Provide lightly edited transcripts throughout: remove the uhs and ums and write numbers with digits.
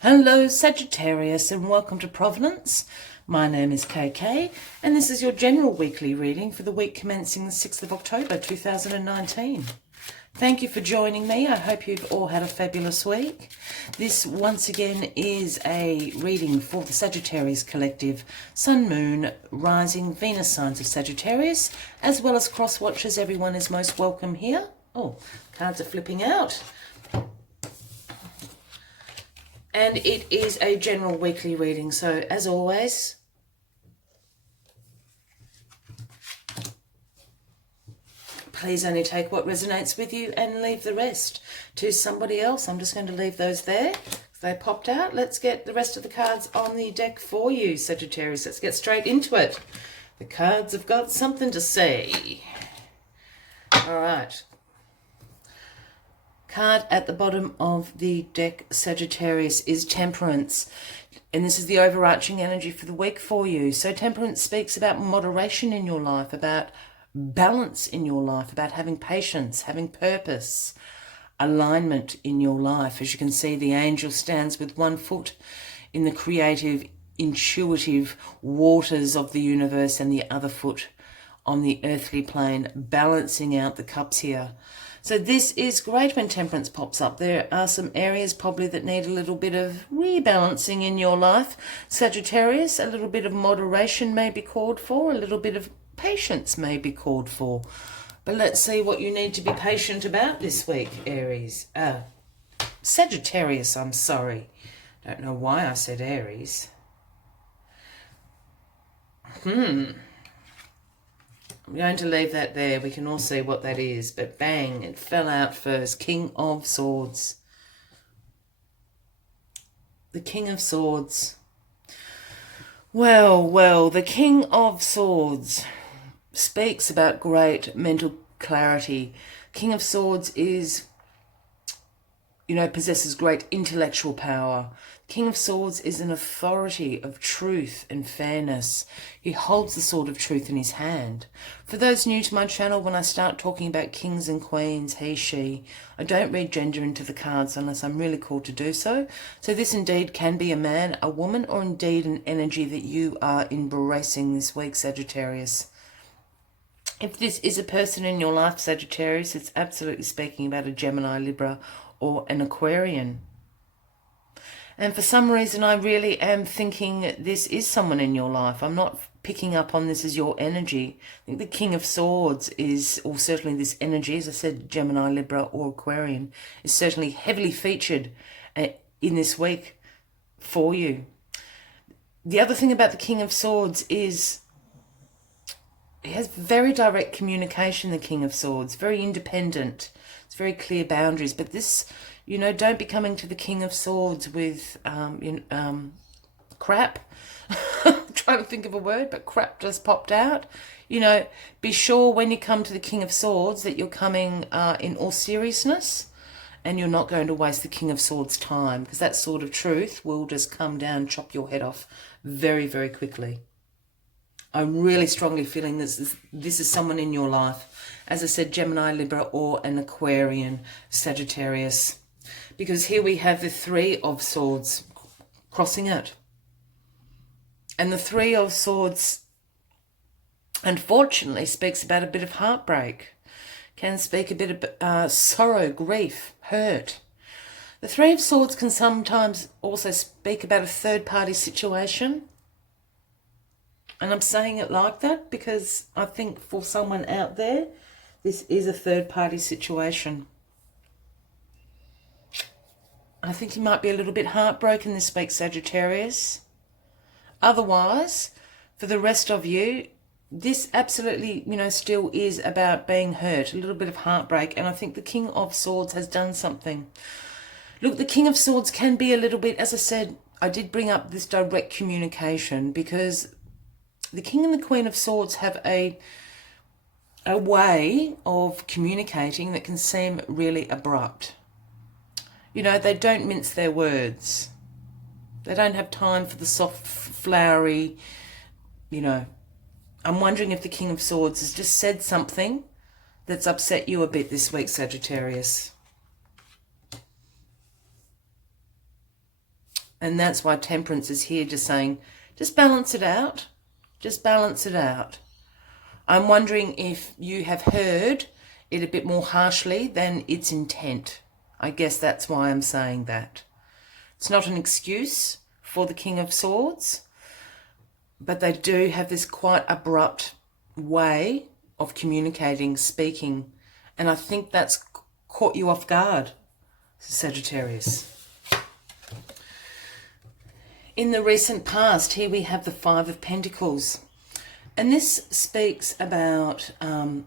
Hello Sagittarius and welcome to Providence. My name is KK and this is your general weekly reading for the week commencing the 6th of October 2019. Thank you for joining me. I hope you've all had a fabulous week. This once again is a reading for the Sagittarius collective, Sun, Moon, Rising, Venus signs of Sagittarius, as well as cross watchers. Everyone is most welcome here. Oh, cards are flipping out. And it is a general weekly reading, so as always, please only take what resonates with you and leave the rest to somebody else. I'm just going to leave those there. They popped out. Let's get the rest of the cards on the deck for you, Sagittarius. Let's get straight into it. The cards have got something to say. All right. Card at the bottom of the deck, Sagittarius, is Temperance. And this is the overarching energy for the week for you. So Temperance speaks about moderation in your life, about balance in your life, about having patience, having purpose, alignment in your life. As you can see, the angel stands with one foot in the creative, intuitive waters of the universe and the other foot on the earthly plane, balancing out the cups here. So this is great when Temperance pops up. There are some areas probably that need a little bit of rebalancing in your life, Sagittarius. A little bit of moderation may be called for, a little bit of patience may be called for. But let's see what you need to be patient about this week, Sagittarius, I'm sorry. Don't know why I said Aries. I'm going to leave that there. We can all see what that is. But bang, it fell out first. King of Swords. The King of Swords. Well, the King of Swords speaks about great mental clarity. King of Swords is, possesses great intellectual power. King of Swords is an authority of truth and fairness. He holds the sword of truth in his hand. For those new to my channel, when I start talking about kings and queens, he, she, I don't read gender into the cards unless I'm really called to do so. So this indeed can be a man, a woman, or indeed an energy that you are embracing this week, Sagittarius. If this is a person in your life, Sagittarius, it's absolutely speaking about a Gemini, Libra, or an Aquarian. And for some reason, I really am thinking this is someone in your life. I'm not picking up on this as your energy. I think the King of Swords is, or certainly this energy, as I said, Gemini, Libra, or Aquarian, is certainly heavily featured in this week for you. The other thing about the King of Swords is he has very direct communication, the King of Swords, very independent. It's very clear boundaries. But this, don't be coming to the King of Swords with crap. Trying to think of a word, but crap just popped out. Be sure when you come to the King of Swords that you're coming in all seriousness and you're not going to waste the King of Swords time, because that sword of truth will just come down, chop your head off very, very quickly. I'm really strongly feeling this is someone in your life. As I said, Gemini, Libra, or an Aquarian, Sagittarius. Because here we have the Three of Swords crossing it. And the Three of Swords, unfortunately, speaks about a bit of heartbreak. Can speak a bit of sorrow, grief, hurt. The Three of Swords can sometimes also speak about a third-party situation. And I'm saying it like that because I think for someone out there, this is a third-party situation. I think you might be a little bit heartbroken this week, Sagittarius. Otherwise, for the rest of you, this absolutely, still is about being hurt, a little bit of heartbreak. And I think the King of Swords has done something. Look, the King of Swords can be a little bit, as I said, I did bring up this direct communication because the King and the Queen of Swords have a way of communicating that can seem really abrupt. They don't mince their words. They don't have time for the soft, flowery, I'm wondering if the King of Swords has just said something that's upset you a bit this week, Sagittarius. And that's why Temperance is here, just saying, just balance it out. Just balance it out. I'm wondering if you have heard it a bit more harshly than its intent. I guess that's why I'm saying that. It's not an excuse for the King of Swords, but they do have this quite abrupt way of communicating, speaking, and I think that's caught you off guard, Sagittarius. In the recent past, here we have the Five of Pentacles, and this speaks about a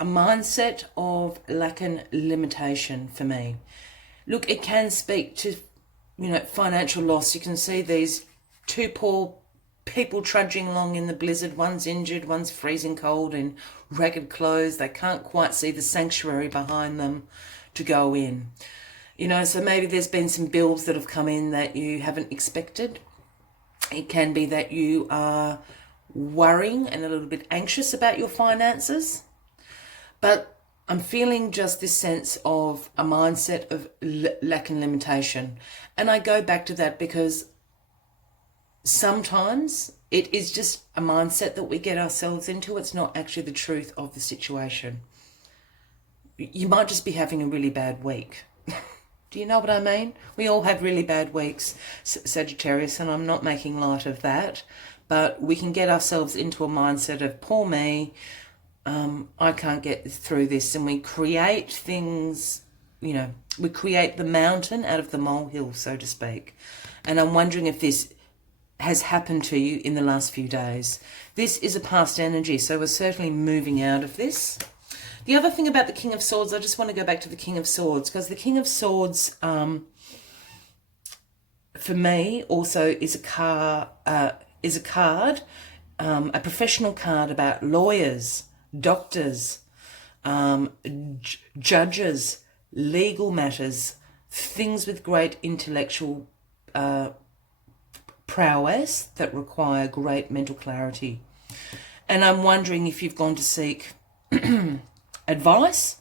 mindset of lack and limitation for me. Look, it can speak to, financial loss. You can see these two poor people trudging along in the blizzard. One's injured, one's freezing cold in ragged clothes. They can't quite see the sanctuary behind them to go in. So maybe there's been some bills that have come in that you haven't expected. It can be that you are worrying and a little bit anxious about your finances. But I'm feeling just this sense of a mindset of lack and limitation. And I go back to that because sometimes it is just a mindset that we get ourselves into. It's not actually the truth of the situation. You might just be having a really bad week. Do you know what I mean? We all have really bad weeks, Sagittarius, and I'm not making light of that. But we can get ourselves into a mindset of, poor me, I can't get through this. And we create things, we create the mountain out of the molehill, so to speak. And I'm wondering if this has happened to you in the last few days. This is a past energy, so we're certainly moving out of this. The other thing about the King of Swords, I just want to go back to the King of Swords, because the King of Swords, for me, also is a card, a professional card about lawyers, doctors, judges, legal matters, things with great intellectual prowess that require great mental clarity. And I'm wondering if you've gone to seek advice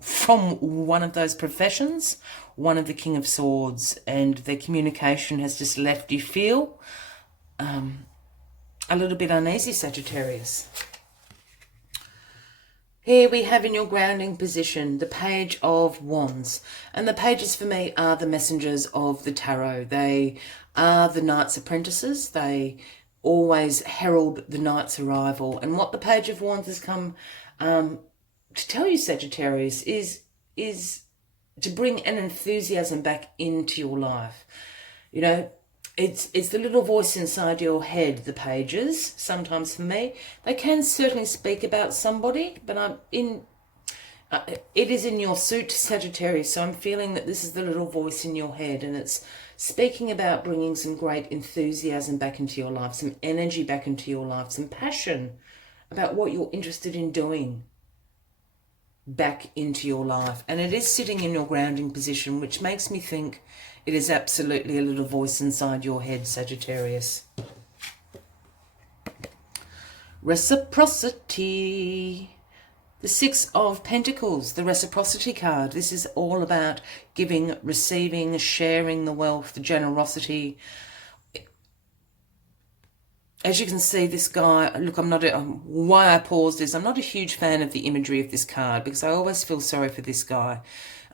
from one of those professions, one of the King of Swords, and their communication has just left you feel a little bit uneasy, Sagittarius. Here we have in your grounding position the Page of Wands. And the pages for me are the messengers of the tarot. They are the knight's apprentices. They always herald the knight's arrival. And what the Page of Wands has come to tell you, Sagittarius, is to bring an enthusiasm back into your life. It's the little voice inside your head, the pages. Sometimes for me, they can certainly speak about somebody, but it is in your suit, Sagittarius. So I'm feeling that this is the little voice in your head, and it's speaking about bringing some great enthusiasm back into your life, some energy back into your life, some passion about what you're interested in doing back into your life. And it is sitting in your grounding position, which makes me think it is absolutely a little voice inside your head, Sagittarius. Reciprocity. The Six of Pentacles, the reciprocity card. This is all about giving, receiving, sharing the wealth, the generosity. As you can see, this guy, look, why I paused is I'm not a huge fan of the imagery of this card because I always feel sorry for this guy.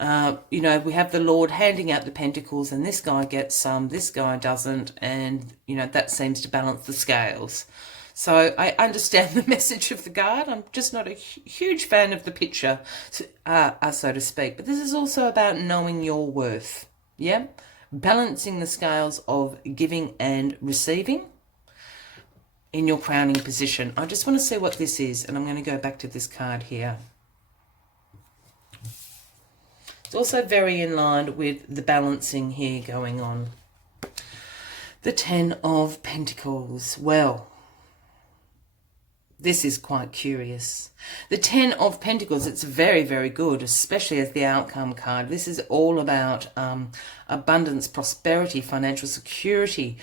We have the Lord handing out the pentacles, and this guy gets some, this guy doesn't, and, that seems to balance the scales. So I understand the message of the card. I'm just not a huge fan of the picture, so to speak. But this is also about knowing your worth, yeah? Balancing the scales of giving and receiving in your crowning position. I just want to see what this is, and I'm going to go back to this card here. It's also very in line with the balancing here going on. The Ten of Pentacles. Well, this is quite curious. The Ten of Pentacles, it's very, very good, especially as the outcome card. This is all about abundance, prosperity, financial security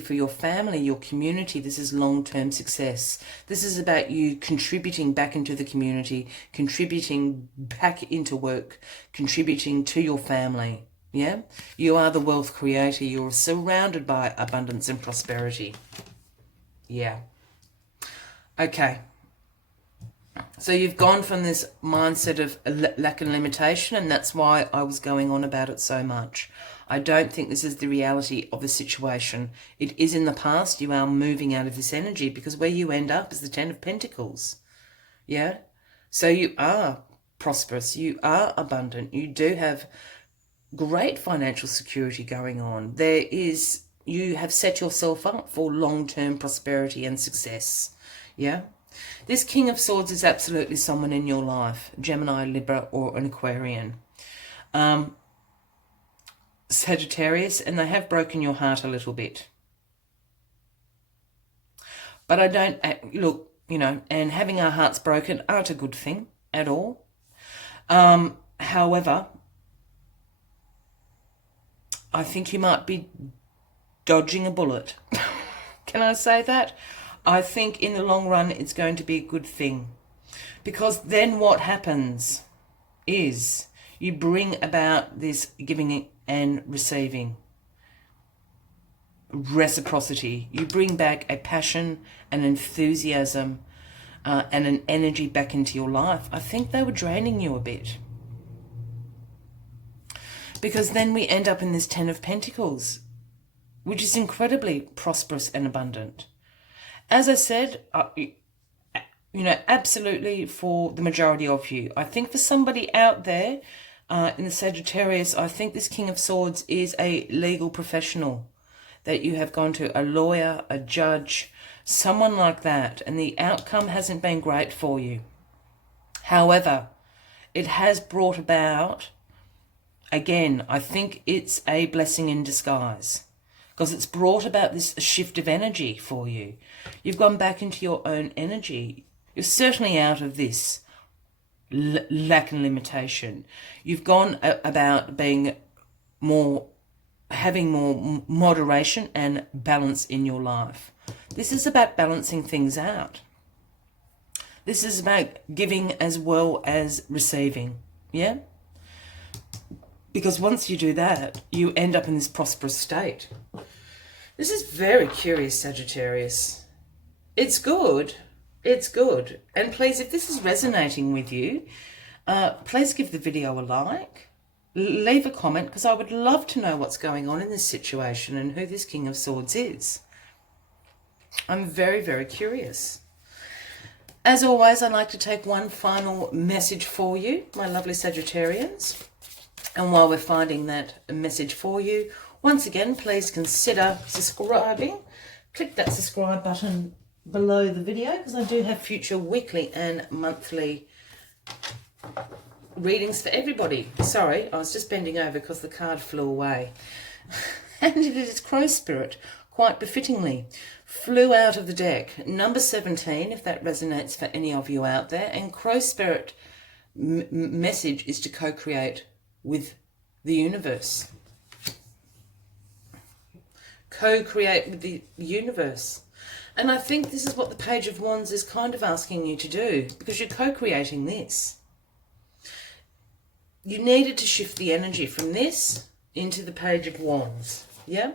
for your family, your community. This is long-term success. This is about you contributing back into the community, contributing back into work, contributing to your family. Yeah? You are the wealth creator. You're surrounded by abundance and prosperity. Yeah. Okay. So you've gone from this mindset of lack and limitation, and that's why I was going on about it so much. I don't think this is the reality of the situation. It is in the past. You are moving out of this energy, because where you end up is the Ten of Pentacles. Yeah? So you are prosperous. You are abundant. You do have great financial security going on. You have set yourself up for long-term prosperity and success. Yeah? This King of Swords is absolutely someone in your life, Gemini, Libra, or an Aquarian. Sagittarius, and they have broken your heart a little bit. But I don't, look, you know, and having our hearts broken aren't a good thing at all. However, I think you might be dodging a bullet. Can I say that? I think in the long run it's going to be a good thing. Because then what happens is you bring about this giving and receiving. Reciprocity. You bring back a passion, an enthusiasm, and an energy back into your life. I think they were draining you a bit. Because then we end up in this Ten of Pentacles, which is incredibly prosperous and abundant. As I said, you know, absolutely for the majority of you. I think for somebody out there in the Sagittarius, I think this King of Swords is a legal professional, that you have gone to a lawyer, a judge, someone like that, and the outcome hasn't been great for you. However, it has brought about, again, I think it's a blessing in disguise, because it's brought about this shift of energy for you. You've gone back into your own energy. You're certainly out of this lack and limitation. You've gone about being more, having more moderation and balance in your life. This is about balancing things out. This is about giving as well as receiving. Yeah? Because once you do that, you end up in this prosperous state. This is very curious, Sagittarius. It's good. It's good. And please, if this is resonating with you, please give the video a like. Leave a comment, because I would love to know what's going on in this situation and who this King of Swords is. I'm very, very curious. As always, I'd like to take one final message for you, my lovely Sagittarians. And while we're finding that message for you, once again, please consider subscribing. Click that subscribe button below the video, because I do have future weekly and monthly readings for everybody. Sorry, I was just bending over because the card flew away. And it is Crow Spirit, quite befittingly, flew out of the deck. Number 17, if that resonates for any of you out there. And Crow Spirit message is to co-create with the universe. Co-create with the universe. And I think this is what the Page of Wands is kind of asking you to do, because you're co-creating this. You needed to shift the energy from this into the Page of Wands, yeah?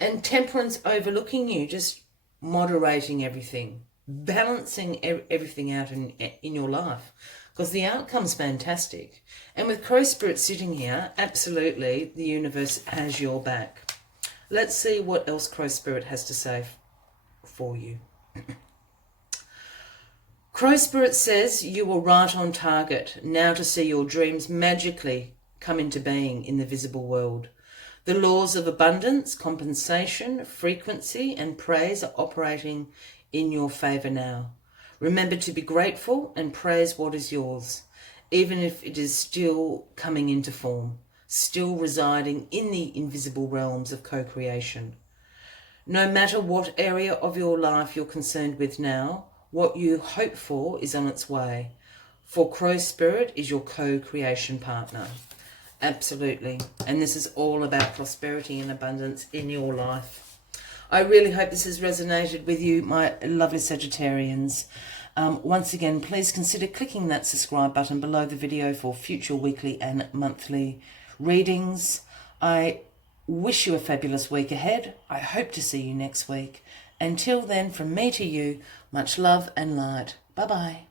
And Temperance overlooking you, just moderating everything, balancing everything out in your life, because the outcome's fantastic. And with Crow Spirit sitting here, absolutely, the universe has your back. Let's see what else Crow Spirit has to say for you. Crow Spirit says you were right on target, now to see your dreams magically come into being in the visible world. The laws of abundance, compensation, frequency, and praise are operating in your favour now. Remember to be grateful and praise what is yours, even if it is still coming into form, still residing in the invisible realms of co-creation. No matter what area of your life you're concerned with now, what you hope for is on its way. For Crow Spirit is your co-creation partner. Absolutely. And this is all about prosperity and abundance in your life. I really hope this has resonated with you, my lovely Sagittarians. Once again, please consider clicking that subscribe button below the video for future weekly and monthly readings. I wish you a fabulous week ahead. I hope to see you next week. Until then, from me to you, much love and light. Bye-bye.